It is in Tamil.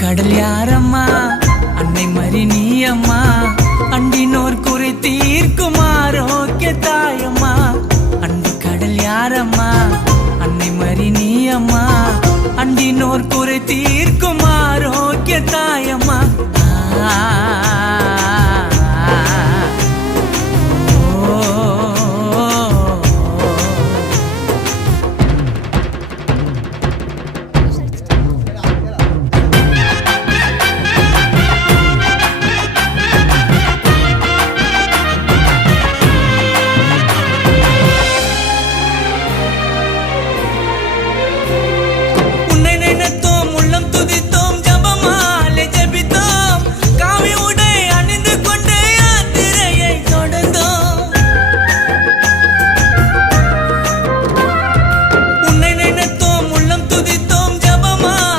கடல் யாரம்மா அன்னை மறி நீ அம்மா அண்டினோர் குறை தீர்க்கும் ஆரோக்கிய தாயம்மா அன்பு கடல் யாரம்மா அன்னை மறி நீ அம்மா அண்டினோர் குறை தீர்க்கும் ஆரோக்கிய தாயம்மா